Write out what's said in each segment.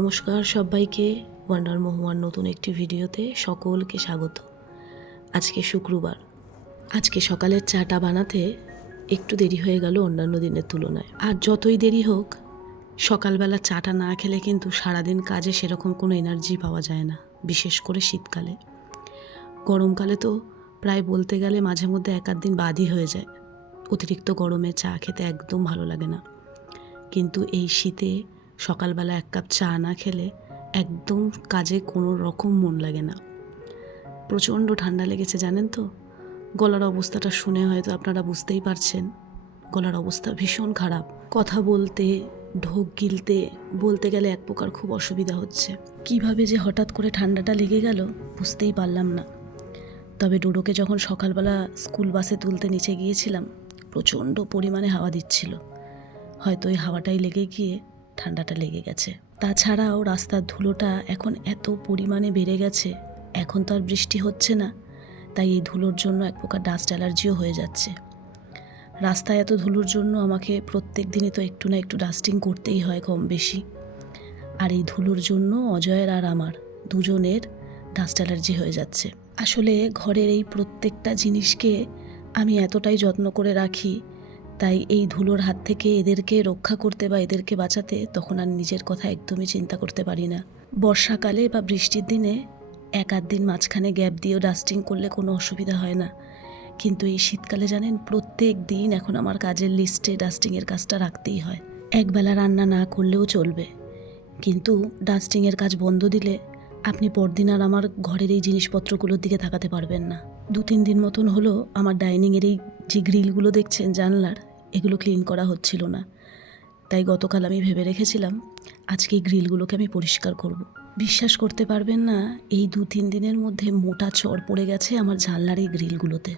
নমস্কার সবাইকে ওয়ান্ডার মহুয়ার নতুন একটি ভিডিওতে সকলকে স্বাগত। আজকে শুক্রবার। আজকে সকালের চাটা বানাতে একটু দেরি হয়ে গেল অন্যান্য দিনের তুলনায়। আর যতই দেরি হোক, সকালবেলা চাটা না খেলে কিন্তু সারাদিন কাজে সেরকম কোনো এনার্জি পাওয়া যায় না, বিশেষ করে শীতকালে। গরমকালে তো প্রায় বলতে গেলে মাঝে মধ্যে এক দিন বাদই হয়ে যায়। অতিরিক্ত গরমে চা খেতে একদম ভালো লাগে না। কিন্তু এই শীতে সকালবেলা এক কাপ চা না খেলে একদম কাজে কোনো রকম মন লাগে না। প্রচণ্ড ঠান্ডা লেগেছে, জানেন তো? গলার অবস্থাটা শুনে হয়তো আপনারা বুঝতেই পারছেন। গলার অবস্থা ভীষণ খারাপ। কথা বলতে, ঢোক গিলতে, বলতে গেলে এক প্রকার খুব অসুবিধা হচ্ছে। কীভাবে যে হঠাৎ করে ঠান্ডাটা লেগে গেল বুঝতেই পারলাম না। তবে ডোডোকে যখন সকালবেলা স্কুল বাসে তুলতে নিচে গিয়েছিলাম, প্রচণ্ড পরিমাণে হাওয়া দিচ্ছিল। হয়তো ওই হাওয়াটাই লেগে গিয়ে ঠান্ডাটা লেগে গেছে। তাছাড়াও রাস্তার ধুলোটা এখন এত পরিমাণে বেড়ে গেছে, এখন তো আর বৃষ্টি হচ্ছে না, তাই এই ধুলোর জন্য এক প্রকার ডাস্ট অ্যালার্জিও হয়ে যাচ্ছে। রাস্তায় এত ধুলোর জন্য আমাকে প্রত্যেক দিনই তো একটু না একটু ডাস্টিং করতেই হয় কম বেশি। আর এই ধুলোর জন্য অজয়ের আর আমার দুজনের ডাস্ট অ্যালার্জি হয়ে যাচ্ছে। আসলে ঘরের এই প্রত্যেকটা জিনিসকে আমি এতটাই যত্ন করে রাখি তাই এই ধুলোর হাত থেকে এদেরকে রক্ষা করতে বা এদেরকে বাঁচাতে তখন আর নিজের কথা একদমই চিন্তা করতে পারি না। বর্ষাকালে বা বৃষ্টির দিনে এক আধ দিন মাঝখানে গ্যাপ দিয়েও ডাস্টিং করলে কোনো অসুবিধা হয় না। কিন্তু এই শীতকালে জানেন, প্রত্যেক দিন এখন আমার কাজের লিস্টে ডাস্টিংয়ের কাজটা রাখতেই হয়। একবেলা রান্না না করলেও চলবে। কিন্তু ডাস্টিংয়ের কাজ বন্ধ দিলে আপনি পরদিন আর আমার ঘরের এই জিনিসপত্রগুলোর দিকে তাকাতে পারবেন না। দু তিন দিন মতন হলো আমার ডাইনিংয়ের এই যে গ্রিলগুলো দেখছেন জানলার এগুলো ক্লিন করা হচ্ছিল না। তাই গতকাল আমি ভেবে রেখেছিলাম, আজকে এই গ্রিলগুলোকে আমি পরিষ্কার করব। বিশ্বাস করতে পারবেন না, এই দু তিন দিনের মধ্যে মোটা চড় পড়ে গেছে আমার জানলার এই গ্রিলগুলোতে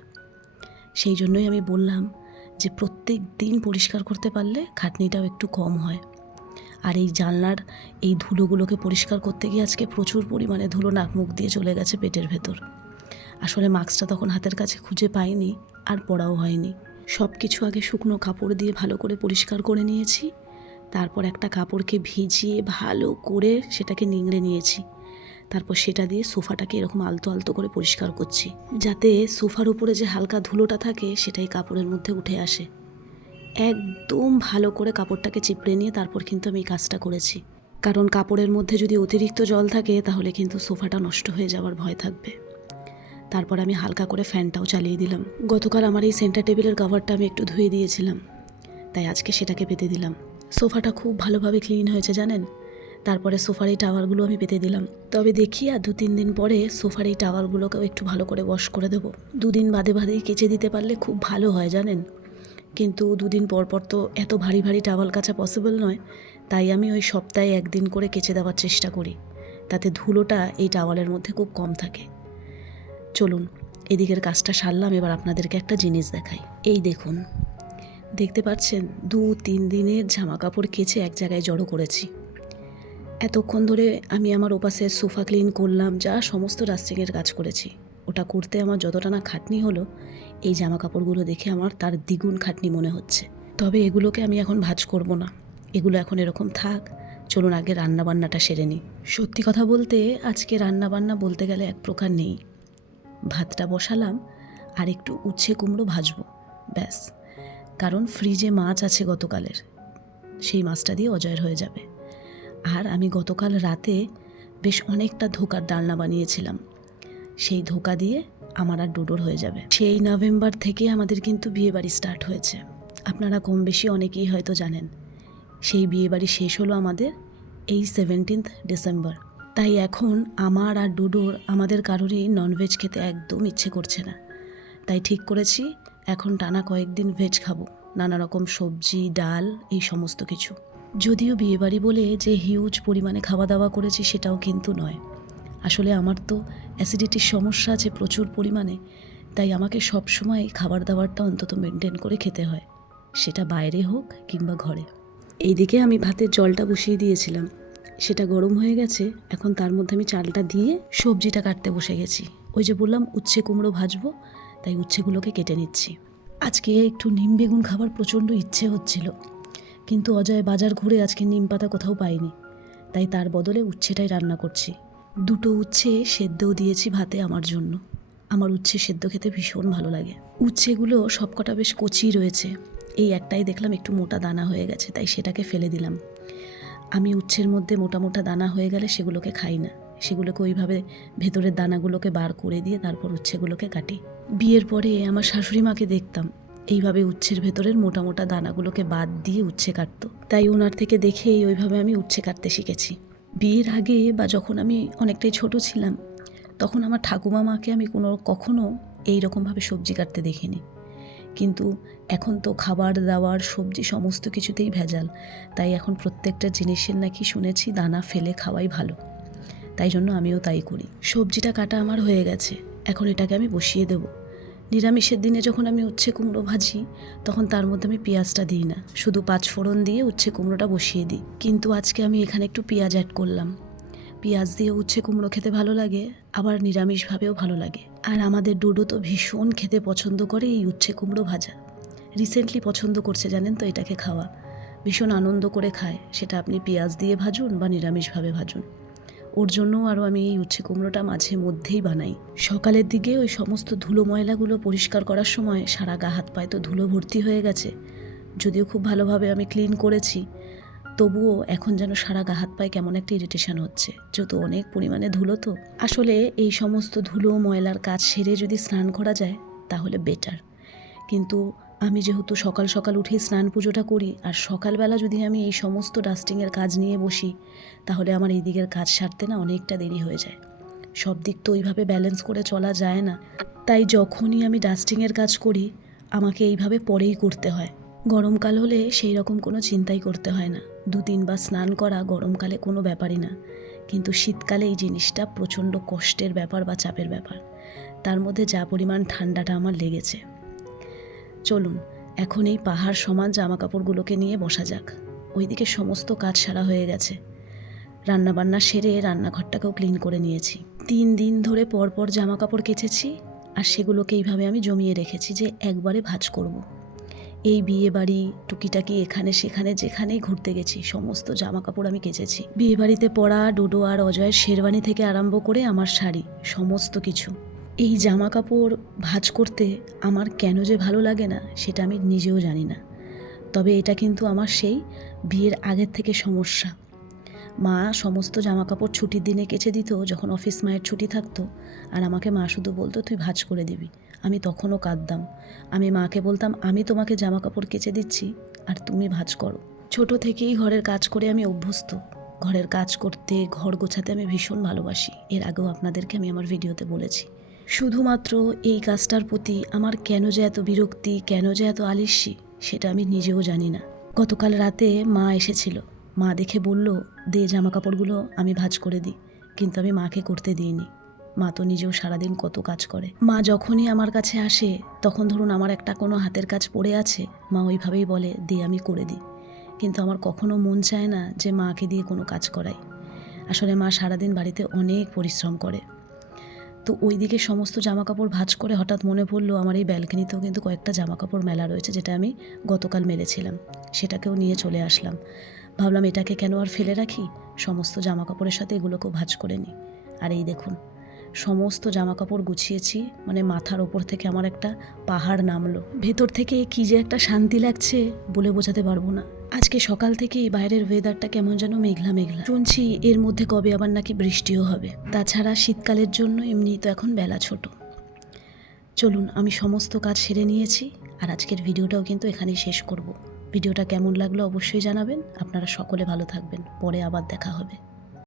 সেই জন্যই আমি বললাম যে প্রত্যেক দিন পরিষ্কার করতে পারলে খাটনিটাও একটু কম হয়। আর এই জানলার এই ধুলোগুলোকে পরিষ্কার করতে গিয়ে আজকে প্রচুর পরিমাণে ধুলো নাক মুখ দিয়ে চলে গেছে পেটের ভেতর। আসলে মাস্কটা তখন হাতের কাছে খুঁজে পাইনি, আর পড়াও হয়নি। সব কিছু আগে শুকনো কাপড় দিয়ে ভালো করে পরিষ্কার করে নিয়েছি। তারপর একটা কাপড়কে ভিজিয়ে ভালো করে সেটাকে নিংড়ে নিয়েছি। তারপর সেটা দিয়ে সোফাটাকে এরকম আলতো আলতো করে পরিষ্কার করছি। যাতে সোফার উপরে যে হালকা ধুলোটা থাকে, সেটাই কাপড়ের মধ্যে উঠে আসে। একদম ভালো করে কাপড়টাকে চিপড়ে নিয়ে তারপর কিন্তু আমি কাজটা করেছি। কারণ কাপড়ের মধ্যে যদি অতিরিক্ত জল থাকে, তাহলে কিন্তু সোফাটা নষ্ট হয়ে যাওয়ার ভয় থাকবে। তারপর আমি হালকা করে ফ্যানটাও চালিয়ে দিলাম। গতকাল আমার এই সেন্টার টেবিলের কাভারটা আমি একটু ধুয়ে দিয়েছিলাম। তাই আজকে সেটাকে পেতে দিলাম। সোফাটা খুব ভালোভাবে ক্লিন হয়েছে জানেন? তারপরে সোফার এই টাওয়ারগুলো আমি পেতে দিলাম। তবে দেখি আর দু তিন দিন পরে সোফার এই টাওয়ারগুলোকেও একটু ভালো করে ওয়াশ করে দেবো। দুদিন বাদে বাদেই কেচে দিতে পারলে খুব ভালো হয় জানেন? কিন্তু দুদিন পর পর তো এত ভারী ভারী টাওয়াল কাচা পসিবল নয়। তাই আমি ওই সপ্তাহে একদিন করে কেচে দেওয়ার চেষ্টা করি। তাতে ধুলোটা এই টাওয়ালের মধ্যে খুব কম থাকে। চলুন, এদিকের কাজটা সারলাম, এবার আপনাদেরকে একটা জিনিস দেখাই। এই দেখুন, দেখতে পাচ্ছেন, দু, তিন দিনের জামা কাপড় কেচে এক জায়গায় জড়ো করেছি। এতক্ষণ ধরে আমি আমার ওপাশে সোফা ক্লিন করলাম, যা সমস্ত ডাস্টিংয়ের কাজ করেছি। ওটা করতে আমার যতটা না খাটনি হলো, এই জামা কাপড়গুলো দেখে আমার তার দ্বিগুণ খাটনি মনে হচ্ছে। তবে এগুলোকে আমি এখন ভাজ করব না। এগুলো এখন এরকম থাক, চলুন আগে রান্না বান্নাটা সেরে নিই। সত্যি কথা বলতে, আজকে রান্না বান্না বলতে গেলে এক প্রকার নেই। ভাতটা বসালাম আর একটু উচ্ছে কুমড়ো ভাজবো, ব্যাস। কারণ ফ্রিজে মাছ আছে গতকালের, সেই মাছটা দিয়ে অজয়ের হয়ে যাবে। আর আমি গতকাল রাতে বেশ অনেকটা ধোকার ডালনা বানিয়েছিলাম, সেই ধোকা দিয়ে আমার আর ডোডোর হয়ে যাবে। সেই নভেম্বর থেকে আমাদের কিন্তু বিয়েবাড়ি স্টার্ট হয়েছে। আপনারা কম বেশি অনেকেই হয়তো জানেন, সেই বিয়েবাড়ি শেষ হলো আমাদের এই সেভেন্টিন্থ ডিসেম্বর তাই এখন আমার আর ডুডোর, আমাদের কারোরই ননভেজ খেতে একদম ইচ্ছে করছে না। তাই ঠিক করেছি, এখন টানা কয়েকদিন ভেজ খাব। নানা রকম সবজি, ডাল, এই সমস্ত কিছু। যদিও বিয়েবাড়ি বলে যে হিউজ পরিমাণে খাওয়া দাওয়া করেছি সেটাও কিন্তু নয়। আসলে আমার তো অ্যাসিডিটির সমস্যা আছে প্রচুর পরিমাণে, তাই আমাকে সবসময় খাবার দাবারটা অন্তত মেনটেন করে খেতে হয়। সেটা বাইরে হোক কিংবা ঘরে। এইদিকে আমি ভাতের জলটা বসিয়ে দিয়েছিলাম। সেটা গরম হয়ে গেছে, এখন তার মধ্যে আমি চালটা দিয়ে সবজিটা কাটতে বসে গেছি। ওই যে বললাম, উচ্ছে কুমড়ো ভাজবো, তাই উচ্ছেগুলোকে কেটে নিচ্ছি। আজকে একটু নিম বেগুন খাবার প্রচণ্ড ইচ্ছে হচ্ছিল, কিন্তু অজয় বাজার ঘুরে আজকে নিম পাতা কোথাও পাইনি, তাই তার বদলে উচ্ছেটাই রান্না করছি। দুটো উচ্ছে সেদ্ধও দিয়েছি ভাতে আমার জন্য। আমার উচ্ছে সেদ্ধ খেতে ভীষণ ভালো লাগে। উচ্ছেগুলো সবকটা বেশ কচি রয়েছে, এই একটাই দেখলাম একটু মোটা দানা হয়ে গেছে, তাই সেটাকে ফেলে দিলাম। আমি উচ্ছের মধ্যে মোটা মোটা দানা হয়ে গেলে সেগুলোকে খাই না। সেগুলোকে ওইভাবে ভেতরের দানাগুলোকে বার করে দিয়ে তারপর উচ্ছেগুলোকে কাটি। বিয়ের পরে আমার শাশুড়ি মাকে দেখতাম। এইভাবে উচ্ছের ভেতরের মোটা মোটা দানাগুলোকে বাদ দিয়ে উচ্ছে কাটতো। তাই ওনার থেকে দেখেই ওইভাবে আমি উচ্ছে কাটতে শিখেছি। বিয়ের আগে বা যখন আমি অনেকটাই ছোট ছিলাম, তখন আমার ঠাকুমা মাকে আমি কোনো কখনো এই রকমভাবে সবজি কাটতে দেখিনি। কিন্তু এখন তো খাবার দাবার, সবজি সমস্ত কিছুতেই ভেজাল। তাই এখন প্রত্যেকটা জিনিসের নাকি শুনেছি দানা ফেলে খাওয়াই ভালো। তাই জন্য আমিও তাই করি। সবজিটা কাটা আমার হয়ে গেছে। এখন এটাকে আমি বসিয়ে দেব। নিরামিষের দিনে যখন আমি উচ্ছে কুমড়ো ভাজি, তখন তার মধ্যে আমি পেঁয়াজটা দিই না। শুধু পাঁচ ফোড়ন দিয়ে উচ্ছে কুমড়োটা বসিয়ে দিই। কিন্তু আজকে আমি এখানে একটু পেঁয়াজ অ্যাড করলাম। পেঁয়াজ দিয়ে উচ্ছে কুমড়ো খেতে ভালো লাগে, আবার নিরামিষভাবেও ভালো লাগে। আর আমাদের ডোডো তো ভীষণ খেতে পছন্দ করে এই উচ্ছে কুমড়ো ভাজা। রিসেন্টলি পছন্দ করছে, জানেন তো, এটাকে খাওয়া। ভীষণ আনন্দ করে খায়, সেটা আপনি পেঁয়াজ দিয়ে ভাজুন বা নিরামিষভাবে ভাজুন। ওর জন্য আরও আমি এই উচ্ছে কুমড়োটা মাঝে মধ্যেই বানাই। সকালের দিকে ওই সমস্ত ধুলো ময়লাগুলো পরিষ্কার করার সময় সারা গা হাত পায়ে তো ধুলো ভর্তি হয়ে গেছে। যদিও খুব ভালোভাবে আমি ক্লিন করেছি তবুও এখন যেন সারা গা হাত পায়ে কেমন একটা ইরিটেশন হচ্ছে। যেহেতু অনেক পরিমাণে ধুলো তো। আসলে এই সমস্ত ধুলো, ময়লার কাজ সেরে যদি স্নান করা যায়, তাহলে বেটার কিন্তু আমি যেহেতু সকাল সকাল উঠেই স্নান পুজোটা করি, আর সকালবেলা যদি আমি এই সমস্ত ডাস্টিংয়ের কাজ নিয়ে বসি, তাহলে আমার এই দিকের কাজ সারতে না অনেকটা দেরি হয়ে যায়। সব দিক তো ওইভাবে ব্যালেন্স করে চলা যায় না। তাই যখনই আমি ডাস্টিংয়ের কাজ করি, আমাকে এইভাবে পরেই করতে হয়। গরমকাল হলে সেই রকম কোনো চিন্তাই করতে হয় না। দু তিনবার স্নান করা গরমকালে কোনো ব্যাপারই না। কিন্তু শীতকালে এই জিনিসটা প্রচণ্ড কষ্টের ব্যাপার বা চাপের ব্যাপার। তার মধ্যে যা পরিমাণ ঠান্ডাটা আমার লেগেছে। চলুন, এখন এই পাহাড় সমান জামা কাপড়গুলোকে নিয়ে বসা যাক। ওইদিকে সমস্ত কাজ সারা হয়ে গেছে। রান্নাবান্না সেরে রান্নাঘরটাকেও ক্লিন করে নিয়েছি। তিন দিন ধরে পরপর জামা কাপড় কেচেছি, আর সেগুলোকে এইভাবে আমি জমিয়ে রেখেছি যে একবারে ভাঁজ করব। এই বিয়ে বাড়ি টুকিটাকি এখানে সেখানে যেখানেই ঘুরতে গেছি, সমস্ত জামা কাপড় আমি কেচেছি। বিয়ে বাড়িতে পরা ডোডো আর অজয়ের শেরওয়ানি থেকে আরম্ভ করে আমার শাড়ি, সমস্ত কিছু। এই জামা কাপড় ভাজ করতে আমার কেন যে ভালো লাগে না, সেটা আমি নিজেও জানি না। তবে এটা কিন্তু আমার সেই বিয়ের আগের থেকে সমস্যা। মা সমস্ত জামা কাপড় ছুটির দিনে কেচে দিত যখন অফিস মায়ের ছুটি থাকতো। আর আমাকে মা শুধু বলতো, তুই ভাজ করে দিবি। আমি তখনও কাঁদতাম। আমি মাকে বলতাম, আমি তোমাকে জামা কাপড় কেচে দিচ্ছি, আর তুমি ভাজ করো। ছোট থেকেই ঘরের কাজ করে আমি অভ্যস্ত। ঘরের কাজ করতে, ঘর গোছাতে আমি ভীষণ ভালোবাসি। এর আগেও আপনাদেরকে আমি আমার ভিডিওতে বলেছি। শুধুমাত্র এই কাজটার প্রতি আমার কেন যে এত বিরক্তি, কেন যে এত আলিস্যি, সেটা আমি নিজেও জানি না। গতকাল রাতে মা এসেছিল। মা দেখে বলল, দে জামা কাপড়গুলো আমি ভাঁজ করে দিই। কিন্তু আমি মাকে করতে দিইনি। মা তো নিজেও সারাদিন কত কাজ করে। মা যখনই আমার কাছে আসে, তখন ধরুন আমার একটা কোনো হাতের কাজ পড়ে আছে, মা ওইভাবেই বলে, দে, আমি করে দিই। কিন্তু আমার কখনো মন চায় না যে মাকে দিয়ে কোনো কাজ করাই। আসলে মা সারাদিন বাড়িতে অনেক পরিশ্রম করে। তো ওই দিকে সমস্ত জামা কাপড় ভাঁজ করে হঠাৎ মনে পড়ল, আমার এই ব্যালকনিতেও কিন্তু কয়েকটা জামা কাপড় মেলা রয়েছে, যেটা আমি গতকাল মেলেছিলাম। সেটাকেও নিয়ে চলে আসলাম। ভাবলাম এটাকে কেন আর ফেলে রাখি? সমস্ত জামা কাপড়ের সাথে এগুলোকেও ভাঁজ করে নিই আর এই দেখুন, সমস্ত জামা কাপড় গুছিয়েছি মানে মাথার ওপর থেকে আমার একটা পাহাড় নামলো। ভেতর থেকে কী যে একটা শান্তি লাগছে বলে বোঝাতে পারব না। আজকে সকাল থেকেই বাইরের ওয়েদারটা কেমন যেন মেঘলা মেঘলা। শুনছি এর মধ্যে কবে আবার নাকি বৃষ্টিও হবে। তাছাড়া শীতকালের জন্য এমনি তো এখন বেলা ছোট। চলুন, আমি সমস্ত কাজ সেরে নিয়েছি, আর আজকের ভিডিওটাও কিন্তু এখানেই শেষ করব। ভিডিওটা কেমন লাগল অবশ্যই জানাবেন। আপনারা সকলে ভালো থাকবেন। পরে আবার দেখা হবে।